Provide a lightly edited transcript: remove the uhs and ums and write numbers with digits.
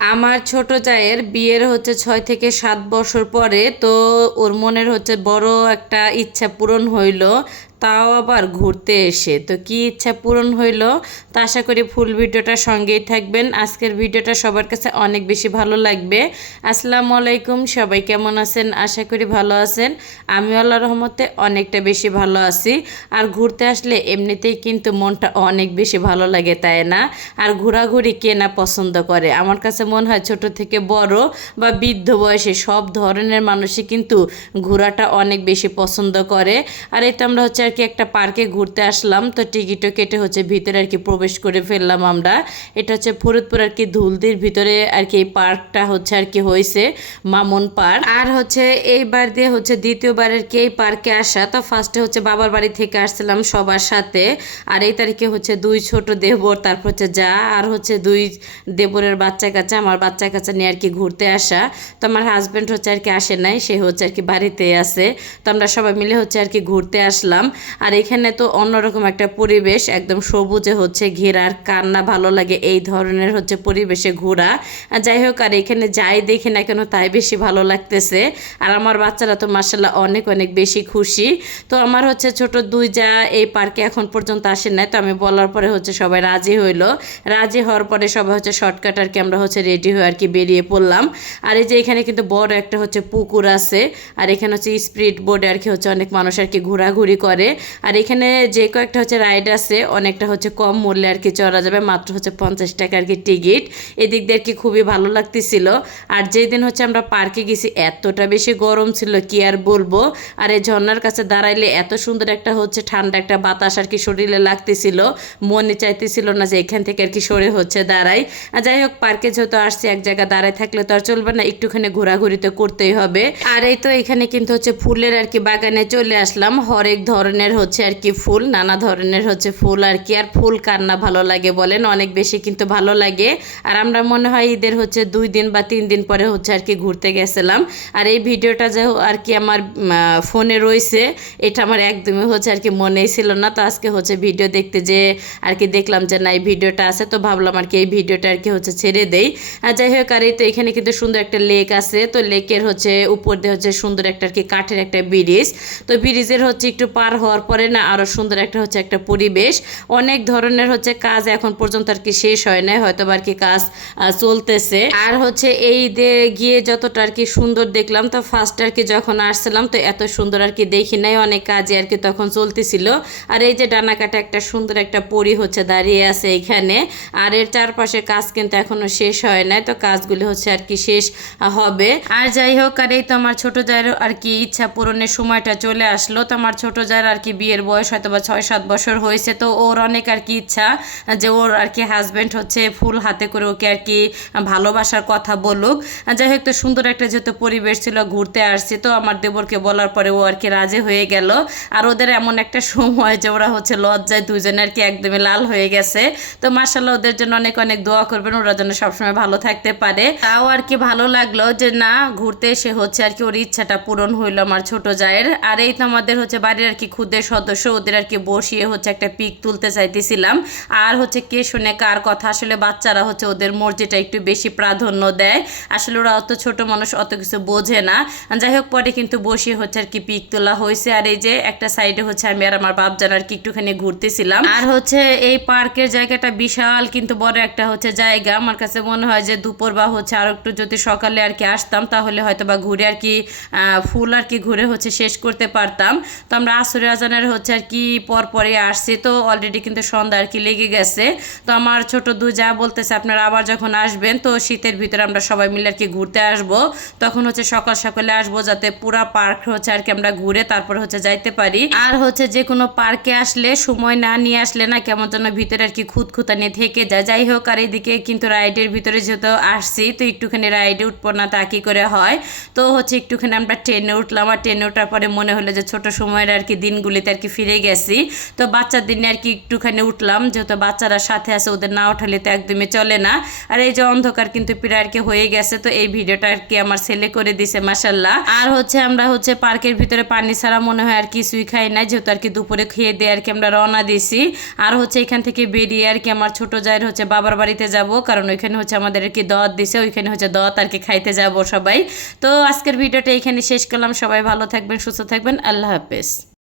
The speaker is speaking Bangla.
আমার ছোট জায়ের বিয়ের হচ্ছে 6 থেকে 7 বছর পরে, তো ওর মনের হচ্ছে বড় একটা ইচ্ছা পূরণ হইল, তাও আবার ঘুরতে এসে। তো কি ইচ্ছা পূরণ হইল, তো আশা করি ফুল ভিডিওটার সঙ্গেই থাকবেন। আজকের ভিডিওটা সবার কাছে অনেক বেশি ভালো লাগবে। আসসালামু আলাইকুম, সবাই কেমন আছেন? আশা করি ভালো আছেন। আমি আল্লাহর রহমতে অনেকটা বেশি ভালো আছি। আর ঘুরতে আসলে এমনিতেই কিন্তু মনটা অনেক বেশি ভালো লাগে, তাই না? আর ঘোরাঘুরি কে না পছন্দ করে? আমার কাছে মনে হয় ছোট থেকে বড় বা বৃদ্ধ বয়সে সব ধরনের মানুষই কিন্তু ঘোরাটা অনেক বেশি পছন্দ করে। আর এই তো আমরা হচ্ছে আর কি একটা পার্কে ঘুরতে আসলাম, তো টিকিটও কেটে হচ্ছে ভিতরে আর কি প্রবেশ করে ফেললাম আমরা। এটা হচ্ছে ফরিদপুর আর কি ধুলদির ভিতরে আর কি এই পার্কটা হচ্ছে আর কি হয়েছে, মামুন পার্ক। আর হচ্ছে এইবার দিয়ে হচ্ছে দ্বিতীয়বার আর কি এই পার্কে আসা। তো ফার্স্টে হচ্ছে বাবার বাড়ি থেকে আসছিলাম সবার সাথে। আর এই তারিখে হচ্ছে 2 ছোট দেবর, তারপর হচ্ছে যা, আর হচ্ছে 2 দেবরের বাচ্চা কাচ্চা, আমার বাচ্চা কাচ্চা নিয়ে আর কি ঘুরতে আসা। তো আমার হাজব্যান্ড হচ্ছে আর কি আসে নাই, সে হচ্ছে আর কি বাড়িতেই আছে। তো আমরা সবাই মিলে হচ্ছে আর কি ঘুরতে আসলাম। আর এখানে তো অন্যরকম একটা পরিবেশ, একদম সবুজে হচ্ছে ঘেরার, কান্না ভালো লাগে এই ধরনের হচ্ছে পরিবেশে ঘোরা। আর যাই হোক, আর এখানে যাই দেখি না কেন তাই বেশি ভালো লাগতেছে। আর আমার বাচ্চারা তো মার্শাল্লাহ অনেক অনেক বেশি খুশি। তো আমার হচ্ছে ছোট 2 যা এই পার্কে এখন পর্যন্ত আসে নাই, তো আমি বলার পরে হচ্ছে সবাই রাজি হইলো। রাজি হওয়ার পরে সবাই হচ্ছে শর্টকাট আর কি আমরা হচ্ছে রেডি হয়ে আর কি বেরিয়ে পড়লাম। আর এই যে এখানে কিন্তু বড় একটা হচ্ছে পুকুর আছে। আর এখানে হচ্ছে স্পিড বোর্ডে আর কি হচ্ছে অনেক মানুষ আর কি ঘোরাঘুরি করে। আর এখানে যে কয়েকটা হচ্ছে রাইড আছে, অনেকটা হচ্ছে কম মূল্যে আর কি চড়া যাবে, মাত্র হচ্ছে 50 টাকা আর কি টিকিট। এদিক দিয়ে আর কি খুবই ভালো লাগতেছিল। আর যেই দিন হচ্ছে আমরা পার্কে গেছি এতটা বেশি গরম ছিল কি আর বলবো। আর এই ঝর্ণার কাছে দাঁড়াইলে এত সুন্দর একটা হচ্ছে ঠান্ডা একটা বাতাস আর কি শরীরে লাগতেছিল, মনে চাইতেছিল না যে এখান থেকে আর কি সরে হচ্ছে দাঁড়াই। আর যাই হোক, পার্কে যেহেতু আসছি এক জায়গায় দাঁড়ায় থাকলে তো আর চলবে না, একটুখানি ঘোরাঘুরি তো করতেই হবে। আর এই তো এখানে কিন্তু হচ্ছে ফুলের আর কি বাগানে চলে আসলাম। হরেক ধরনের হচ্ছে আর কি ফুল, নানা ধরনের হচ্ছে ফুল আর কি। আর ফুল কার না ভালো লাগে বলেন, অনেক বেশি কিন্তু ভালো লাগে। আর আমরা মনে হয় ঈদের হচ্ছে 2 দিন বা 3 দিন পরে হচ্ছে আর কি ঘুরতে গেছিলাম। আর এই ভিডিওটা যে আর কি আমার ফোনে রয়েছে, এটা আমার একদমই হচ্ছে আর কি মনেই ছিল না। তো আজকে হচ্ছে ভিডিও দেখতে যে আর কি দেখলাম যে না এই ভিডিওটা আছে, তো ভাবলাম আর কি এই ভিডিওটা আর কি হচ্ছে ছেড়ে দেই। আর যাই হোক, আর এই তো এখানে কিন্তু সুন্দর একটা লেক আছে, তো লেকের হচ্ছে উপর দিয়ে হচ্ছে সুন্দর একটা আর কি কাঠের একটা ব্রিজ। তো ব্রিজের হচ্ছে একটু পার হওয়ার পরে না আরো সুন্দর একটা হচ্ছে একটা পরিবেশ। অনেক ধরনের হচ্ছে কাজ এখন পর্যন্ত আর কি শেষ হয় নাই, হয়তো আর কি কাজ চলতেছে। আর হচ্ছে এই গিয়ে যতটা আর কি সুন্দর দেখলাম, তো ফার্স্ট আর কি যখন আসছিলাম তো এত সুন্দর আর কি দেখি নাই, অনেক কাজে আর কি তখন চলতেছিল। আর এই যে ডানা কাটা একটা সুন্দর একটা পরী হচ্ছে দাঁড়িয়ে আছে এখানে। আর এর চারপাশে কাজ কিন্তু এখনো শেষ হয় নাই, তো কাজগুলি হচ্ছে আর কি শেষ হবে। আর যাই হোক, আর এই তো আমার ছোট জায়ের আর কি ইচ্ছা পূরণের সময়টা চলে আসলো। তো আমার ছোট জায়ের আর কি বিয়ের বয়স হয়তো বা 6-7 বছর হয়েছে, তো ওর অনেক আর কি ইচ্ছা যে ওর আর কি হাজব্যান্ড হচ্ছে ফুল হাতে করে ওকে আর কি ভালোবাসার কথা বলুক। যাই হোক, তো সুন্দর একটা যেহেতু পরিবেশ ছিল, ঘুরতে আসছি, তো আমার দেবরকে বলার পরে ও আর কি রাজি হয়ে গেল। আর ওদের এমন একটা সময় যে ওরা হচ্ছে লজ্জায় দুজনে আর কি একদমই লাল হয়ে গেছে। তো মাশাআল্লাহ ওদের জন্য অনেক অনেক দোয়া করবেন, ওরা যেন সবসময় ভালো থাকতে পারে। তাও আর কি ভালো লাগলো যে না ঘুরতে এসে হচ্ছে আর কি ওর ইচ্ছাটা পূরণ হইলো আমার ছোট জায়ের। আর এই তো আমাদের হচ্ছে বাড়ির আর কি ক্ষুদ্র সদস্য, ওদের আর কি বসিয়ে হচ্ছে একটা পিক তুলতে চাইতেছিলাম। আর হচ্ছে কে শুনে কার কথা, আসলে বাচ্চারা হচ্ছে ওদের মর্জিটা একটু বেশি প্রাধান্য দেয়, আসলে ওরা অত ছোট মানুষ অত কিছু বোঝে না। যাই হোক, পরে কিন্তু বসিয়ে হচ্ছে আর কি পিক তোলা হয়েছে। আর এই যে একটা সাইডে হচ্ছে আমি আর আমার বাপজান আর কি একটুখানি ঘুরতেছিলাম। আর হচ্ছে এই পার্কের জায়গাটা বিশাল কিন্তু বড় একটা হচ্ছে জায়গা। আমার কাছে মনে হয় যে দুপুর বা হচ্ছে আর একটু যদি সকালে আর কি আসতাম তাহলে হয়তো বা ঘুরে আর কি ফুল আর কি ঘুরে হচ্ছে শেষ করতে পারতাম। তো আমরা আসরে আজানের হচ্ছে আর কি পরে আসছি, তো অলরেডি কিন্তু সন্ধ্যা আর কি লেগে গেছে। তো আমার ছোট 2 যা বলতেছে আপনারা আবার যখন আসবেন তো শীতের ভিতরে আমরা সবাই মিলে আর কি ঘুরতে আসবো, তখন হচ্ছে সকাল সকালে আসবো যাতে পুরা পার্ক হচ্ছে আর কি আমরা ঘুরে তারপর হচ্ছে যাইতে পারি। আর হচ্ছে যে কোনো পার্কে আসলে সময় না নিয়ে আসলে না কেমন যেন ভিতরে আর কি খুঁতখুঁতানি থেকে যায়। যাই হোক, আর এইদিকে কিন্তু রাইডের ভিতরে যেহেতু আসছি তো একটুখানি রাইডে উঠবো না তা কি করে হয়, তো হচ্ছে একটুখানি আমরা ট্রেনে উঠলাম। আর ট্রেনে ওঠার পরে মনে হলো যে ছোট সময়ের আর কি দিন দিনগুলিতে আর কি ফিরে গেছি। তো বাচ্চার দিনে আর কি একটুখানি উঠলাম, যেহেতু বাচ্চারা সাথে আছে, ওদের না উঠালে তো একদমই চলে না। আর এই যে অন্ধকার কিন্তু প্রায় আর কি হয়ে গেছে, তো এই ভিডিওটা আর কি আমার ছেলে করে দিছে মাশাল্লাহ। আর আমরা পার্কের ভিতরে পানি ছাড়া মনে হয় আর কিছুই খাই নাই, যেহেতু আর কি দুপুরে খেয়ে দিয়ে আর কি আমরা রওনা দিছি। আর এখান থেকে বেরিয়ে আর কি আমার ছোট জায়ের বাবার বাড়িতে যাব, কারণ ওইখানে আমাদের আর কি দাওয়াত দিছে, ওইখানে দাওয়াত আর কি খাইতে যাব সবাই। তো আজকের ভিডিওটা এখানে শেষ করলাম। সবাই ভালো থাকবেন, সুস্থ থাকবেন, আল্লাহ হাফেজ।